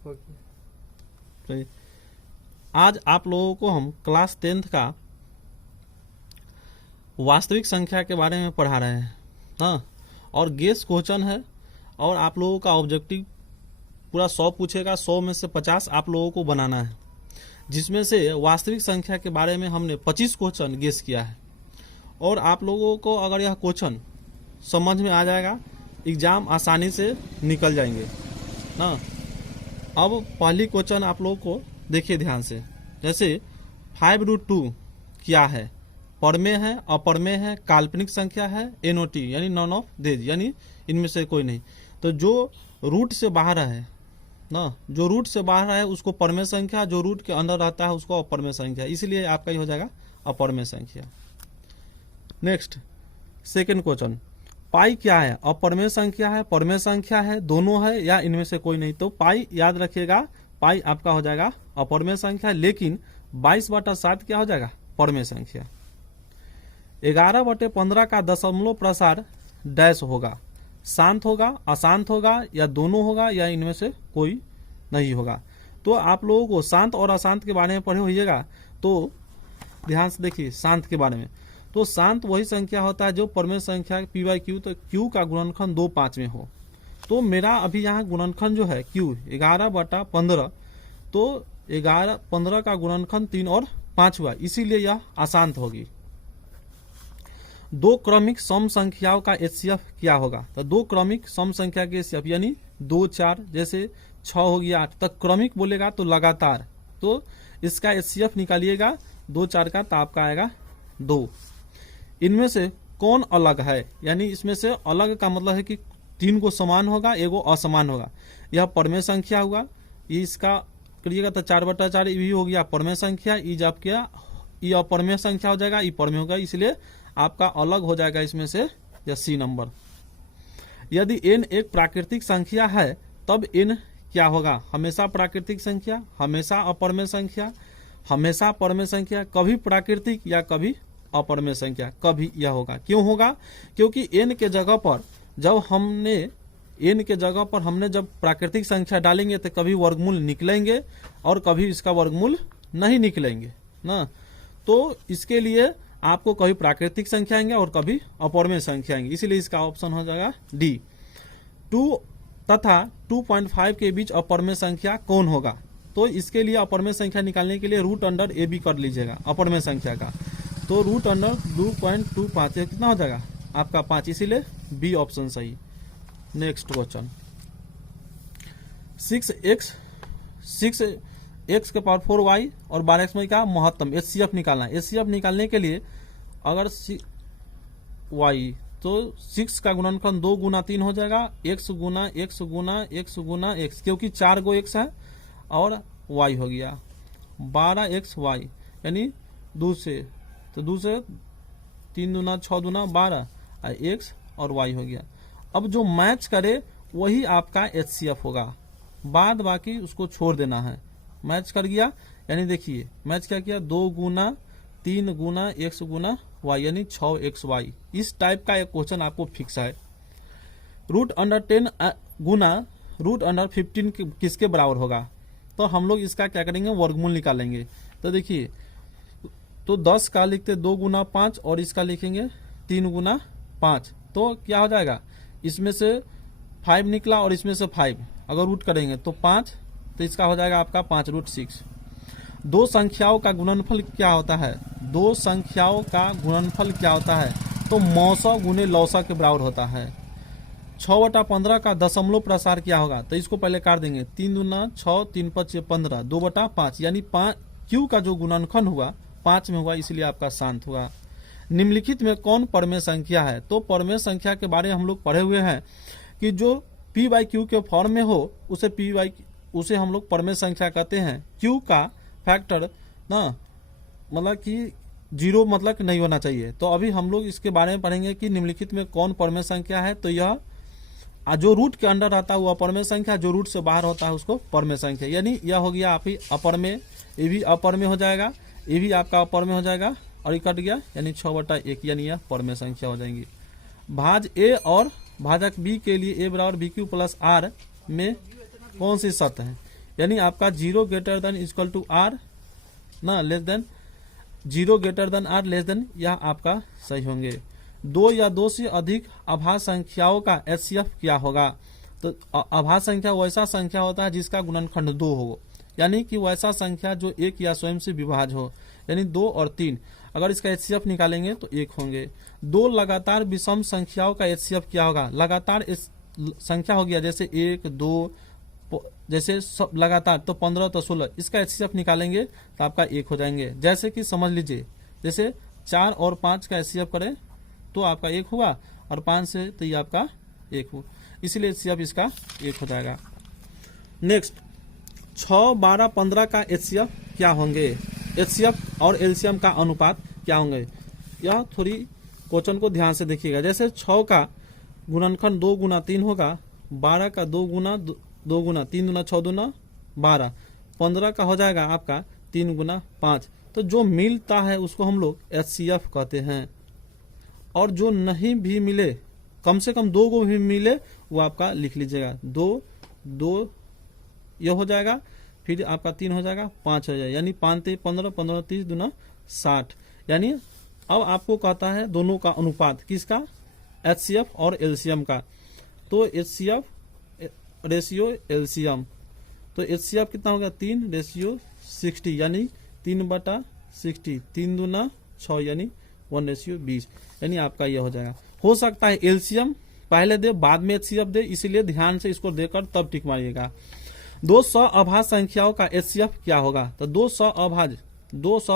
तो आज आप लोगों को हम क्लास 10th का वास्तविक संख्या के बारे में पढ़ा रहे हैं। हाँ, और गेस क्वेश्चन है और आप लोगों का ऑब्जेक्टिव पूरा 100 पूछेगा, 100 में से 50 आप लोगों को बनाना है, जिसमें से वास्तविक संख्या के बारे में हमने 25 क्वेश्चन गेस किया है। और आप लोगों को अगर यह क्वेश्चन समझ में आ जाएगा, एग्जाम आसानी से निकल जाएंगे ना। अब पहली क्वेश्चन आप लोगों को देखिए ध्यान से। जैसे 5√2 क्या है? परमेय है, अपर्मेय है, काल्पनिक संख्या है, एनओटी यानी नॉन ऑफ देज यानी इनमें से कोई नहीं। तो जो रूट से बाहर है ना, जो रूट से बाहर है उसको परमेय संख्या, जो रूट के अंदर रहता है उसको अपरमेय संख्या, इसलिए आपका ये हो जाएगा अपरमेय संख्या। नेक्स्ट सेकेंड क्वेश्चन, पाई क्या है? अपरमेय संख्या है, परमेय संख्या है, दोनों है या इनमें से कोई नहीं? तो पाई याद रखिएगा, पाई आपका हो जाएगा अपरमेय संख्या, लेकिन 22/7 क्या हो जाएगा? परमेय संख्या। 11/15 का दशमलव प्रसार डैश होगा, शांत होगा, अशांत होगा या दोनों होगा या इनमें से कोई नहीं होगा। तो आप लोगों को शांत और अशांत के बारे में पढ़े होइएगा, तो ध्यान से देखिए शांत के बारे में। तो शांत वही संख्या होता है जो परमेय संख्या p/q, तो q का गुणनखंड 2/5 में हो। तो मेरा अभी यहाँ गुणनखंड जो है q 11/15, तो 15 का गुणनखंड 3 और 5 हुआ, इसीलिए यह अशांत होगी। दो क्रमिक सम संख्याओं का HCF क्या होगा? तो दो क्रमिक सम संख्या के HCF यानी 2 4, जैसे 6 हो गया 8 तक क्रमिक बोलेगा तो लगातार, तो इसका HCF निकालिएगा 2 4 का, तो आपका आएगा 2। इनमें से कौन अलग है? यानी इसमें से अलग का मतलब है कि 3 को समान होगा, एगो असमान होगा। यह परमेय संख्या हुआ, ये इसका करिएगा तो 4/4 ये भी हो गया परमेय संख्या, ये जब क्या ये अपरमेय संख्या हो जाएगा, ये परमेय होगा, इसलिए आपका अलग हो जाएगा इसमें से या सी नंबर। यदि n एक प्राकृतिक संख्या है तब n क्या होगा? हमेशा प्राकृतिक संख्या, हमेशा अपरमेय संख्या, हमेशा परमेय संख्या, कभी प्राकृतिक या कभी अपरमेय संख्या, कभी यह होगा। क्यों होगा? क्योंकि n के जगह पर जब प्राकृतिक संख्या डालेंगे तो कभी वर्गमूल निकलेंगे और कभी इसका वर्गमूल नहीं निकलेंगे ना। तो इसके लिए आपको कभी प्राकृतिक संख्या आएंगे और कभी अपरमेय संख्या आएंगे, इसीलिए इसका ऑप्शन हो जाएगा डी। 2 तथा 2.5 के बीच अपरमेय संख्या कौन होगा? तो इसके लिए अपरमेय संख्या निकालने के लिए √AB कर लीजिएगा अपरमेय संख्या का। तो √2.25 कितना हो जाएगा? आपका 5, इसीलिए बी ऑप्शन सही। नेक्स्ट क्वेश्चन, 6x के पावर 4y और 12x का महत्तम HCF निकालना है। HCF निकालने के लिए अगर y तो 6 का गुणनखंड 2 गुना 3 हो जाएगा, x गुना x गुना x गुना x, क्योंकि 4 गो x है, और y हो गया 12xy यानी 2 से 3 दूना 6 दूना 12, x और y हो गया। अब जो मैच करे वही आपका HCF होगा, बाद बाकी उसको छोड़ देना है। मैच कर गया यानी देखिए मैच क्या किया, 2 गुना 3 गुना x गुना y यानी 6xy। इस टाइप का एक क्वेश्चन आपको फिक्स है। √10 गुना √15 किसके बराबर होगा? तो हम लोग इसका क्या करेंगे, वर्गमूल निकालेंगे। तो देखिए, तो 10 का लिखते 2 गुना 5 और इसका लिखेंगे 3 गुना 5, तो क्या हो जाएगा? इसमें से 5 निकला और इसमें से 5 अगर रूट करेंगे तो 5, तो इसका हो जाएगा आपका 5√6। दो संख्याओं का गुणनफल क्या होता है? दो संख्याओं का गुणनफल क्या होता है? तो मौसा गुने लौसा के बराबर होता है। 6/15 का दशमलव प्रसार क्या होगा? तो इसको पहले काट देंगे, 3 दूना 6, 3 5 15, 2/5 यानी 5 q का जो गुणनखंड हुआ 5 में हुआ, इसलिए आपका शांत हुआ। निम्नलिखित में कौन परमेय संख्या है? तो परमेय संख्या के बारे में हम लोग पढ़े हुए हैं कि जो p/q के फॉर्म में हो उसे हम लोग परमेय संख्या कहते हैं। q का फैक्टर ना मतलब कि 0 मतलब कि नहीं होना चाहिए। तो अभी हम लोग इसके बारे में पढ़ेंगे कि निम्नलिखित में कौन परमेय संख्या है। तो यह जो रूट के अंदर रहता है वो अपरमेय संख्या, जो रूट से बाहर होता है उसको परमेय संख्या, यानी यह हो गया आप ही अपरमेय, ये भी अपरमेय हो जाएगा, ये भी आपका अपरमेय हो जाएगा और ये कट गया यानी 6/1 यानी यह परमेय संख्या हो जाएंगी। भाज ए और भाजक बी के लिए a बराबर BQ प्लस R में कौन सी शर्त है? यानी आपका 0 greater than equal to R ना less than 0 greater than R less than, यह आपका सही होंगे। दो या दो से अधिक अभाज्य संख्याओं का एचसीएफ क्या होगा? तो अभाज्य संख्या वैसा संख्या होता है जिसका गुणनखंड 2 हो, यानी कि वैसा संख्या जो एक या स्वयं से विभाज्य हो, यानी 2 और 3। अगर इसका एचसीएफ निकालेंगे तो 1 होंगे। दो लगातार विषम संख्याओं का एचसीएफ क्या होगा? लगातार संख्या हो गया जैसे 1 2 जैसे सब लगातार, तो 15 तो 16, इसका एचसीएफ निकालेंगे तो आपका 1 हो जाएंगे। जैसे कि समझ लीजिए जैसे 4 और 5 का एचसीएफ करें तो आपका 1 हुआ, और 5 से तो ये आपका 1 हुआ, इसीलिए एचसीएफ इसका 1 हो जाएगा। नेक्स्ट 6, 12, 15 का एचसीएफ क्या होंगे? एचसीएफ और एलसीएम का अनुपात क्या होंगे? यह थोड़ी क्वेश्चन को ध्यान से देखिएगा। जैसे 6 का गुणनखंड 2 गुना 3 होगा, 12 का 2 गुना 3 गुना 6 गुना 12, 15 का हो जाएगा आपका 3 गुना 5। तो जो मिलता है उसको हम लोग एचसीएफ कहते हैं, और जो नहीं भी मिले, कम से कम 2 को भी मिले, वो आपका लिख लीजिएगा। 2 2 यह हो जाएगा, फिर आपका 3 हो जाएगा, 5 हो जाएगा, यानी 5 3 15, 15 30 दूना 60। यानी अब आपको कहता है दोनों का अनुपात, किसका? एचसीएफ और एलसीएम का। तो एचसीएफ रेशियो एलसीएम, तो एचसीएफ कितना हो गया? 3 रेशियो 60, यानी 3/60, 3 दूना 6, यानी 1 रेशियो 20, यानी आपका यह हो जाएगा। हो सकता है एलसीएम पहले दे बाद में एचसीएफ दे, इसीलिए ध्यान से इसको देकर तब टिक मारिएगा। 200 अभाज्य संख्याओं का एचसीएफ क्या होगा? तो 200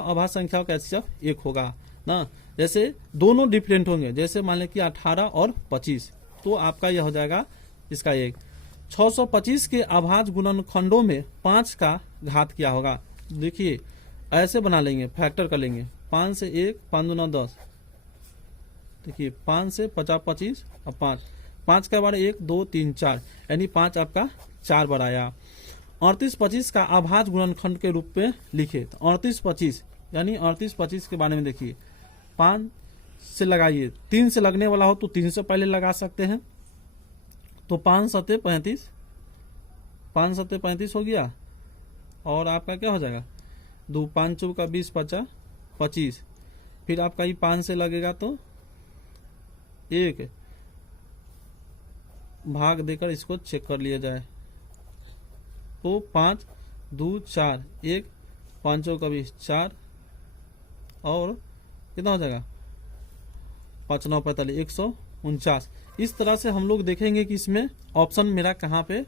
अभाज्य संख्याओं का एचसीएफ 1 होगा ना। जैसे दोनों डिफरेंट होंगे, जैसे मान लें कि 18 और 25, तो आपका यह हो जाएगा इसका 1। 625 के अभाज्य गुणनखंडों में 5 का घात क्या होगा? देखिए ऐसे बना लेंगे, फैक्टर कर लेंगे। 5 से 1, 5 दूना 10, देखिए 5 से 50 25 और 5 का बार 1 2 3 4, यानी 5 आपका 4 बार आया। 38 25 का अभाज्य गुणनखंड के रूप में लिखे, तो 38 25 यानी 38 25 के बारे में देखिए, 5 से लगाइए, 3 से लगने वाला हो तो 3 से पहले लगा सकते हैं, तो 5 7 35, 5 7 35 हो गया, और आपका क्या हो जाएगा? 2 5 चौ का 20 50 25, फिर आपका ये 5 से लगेगा तो 1 भाग देकर इसको चेक कर लिया जाए, तो 5 2 4 1 5 चौ का 20 4, और कितना हो जाएगा? 5 9 45 149। इस तरह से हम लोग देखेंगे कि इसमें ऑप्शन मेरा कहाँ पे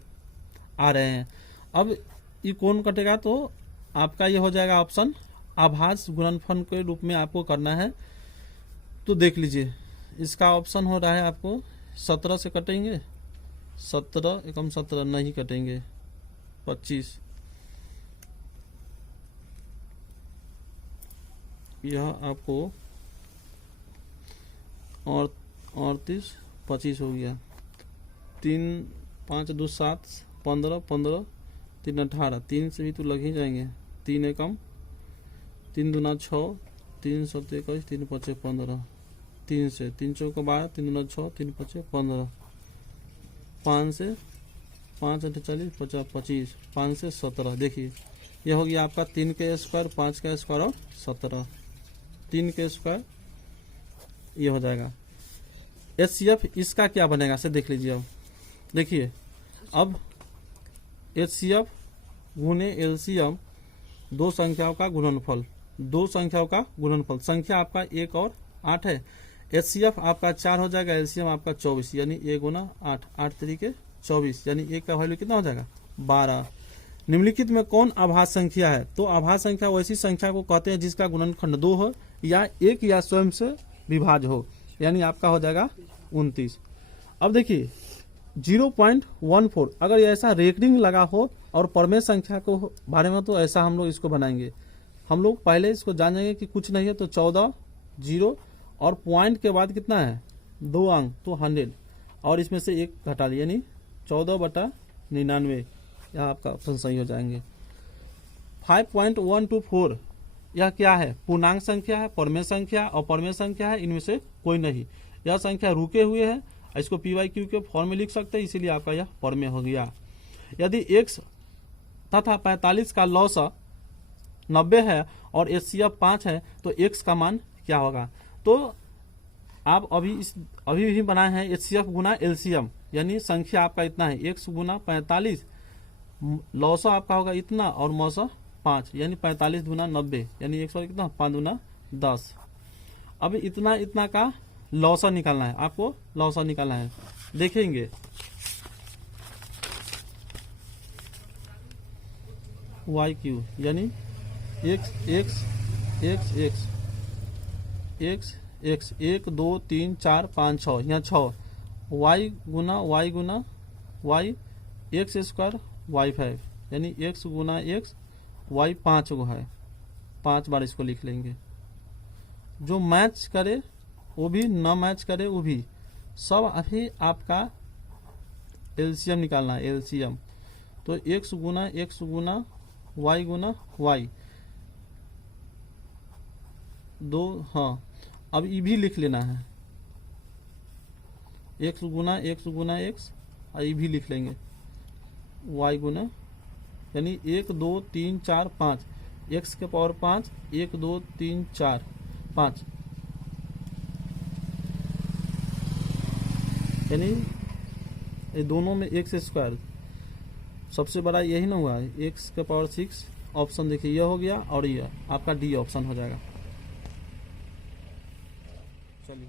आ रहे हैं। अब ये कौन कटेगा? तो आपका ये हो जाएगा ऑप्शन अभाज्य गुणनफल के रूप में आपको करना है। तो देख लीजिए इसका ऑप्शन हो रहा है आपको 17 से कटेंगे, 17 एकम 17 नहीं कटेंगे, 25, यह आपको और 38 25 हो गया, 3 5 2 7 15 15 3 18, 3 से भी तो लग ही जाएंगे, 3 एकम 3 दूना 6, 3 7 21, 3 5 15, 3 से 3 चौका 12, 3 दूना 6, 3 5 15, 5 से 5 8 40 50 25, 5 से 17। देखिए यह हो गया आपका 3 के स्क्वायर, 5 का स्क्वायर और 17, 3 के स्क्वायर ये हो जाएगा। एचसीएफ इसका क्या बनेगा से देख लीजिए। अब देखिए, अब एचसीएफ गुने एलसीएम, दो संख्याओं का गुणनफल, दो संख्याओं का गुणनफल, संख्या आपका 1 और 8 है। एचसीएफ आपका 4 हो जाएगा, एलसीएम आपका 24, यानी 1 गुना 8, 8 तरीके 24, यानी 1 का वैल्यू कितना हो जाएगा? 12। निम्नलिखित में कौन अभाज्य संख्या है? तो अभाज्य संख्या वैसी संख्या को कहते हैं जिसका गुणनखंड 2 हो या 1 या स्वयं से विभाज्य हो, यानी आपका हो जाएगा 29। अब देखिए 0.14, अगर ऐसा रेकरिंग लगा हो और परमेय संख्या को बारे में, तो ऐसा हम लोग इसको बनाएंगे। हम लोग पहले इसको जानेंगे कि कुछ नहीं है तो 14 0 और पॉइंट के बाद कितना है 2 अंक, तो 100, और इसमें से 1 घटा लिया, यानी 14/99, यह आपका ऑप्शन सही हो जाएंगे। 5.124 यह क्या है? पूर्णांक संख्या है, परमेय संख्या और परमेय संख्या है, इनमें से कोई नहीं। यह संख्या रुके हुए है, इसको PYQ के फॉर्म में लिख सकते हैं, इसीलिए आपका यह परमेय हो गया। यदि x तथा 45 का लॉसा 90 है और HCF 5 है, तो x का मान क्या होगा। तो आप अभी भी बनाए हैं HCF गुना LCM, यानी संख्या आपका इतना है x गुना 45, लॉसा आपका होगा इतना और मौसा 5, यानी 45 गुना 90, यानी 100 कितना 5 गुना 10। अब इतना का लॉसा निकालना है, आपको लॉसा निकालना है। देखेंगे वाई क्यू यानी x 1 2 3 4 5 6, यहाँ 6, y गुना y x स्क्वायर y 5, यानी x गुना x y 5 गो है, 5 बार इसको लिख लेंगे। जो मैच करे वो भी, न मैच करे वो भी, सब अभी आपका एलसीएम निकालना है, एलसीएम। तो x गुना y गुना y 2, हाँ अब ये भी लिख लेना है, x गुना x और ये भी लिख लेंगे y गुना, यानी 1 2 3 4 5, x के पावर 5, 1 2 3 4 5, यानी ये दोनों में x स्क्वायर, सबसे बड़ा यही ना हुआ है, x के पावर 6। ऑप्शन देखिए यह हो गया और यह आपका डी ऑप्शन हो जाएगा। चलिए।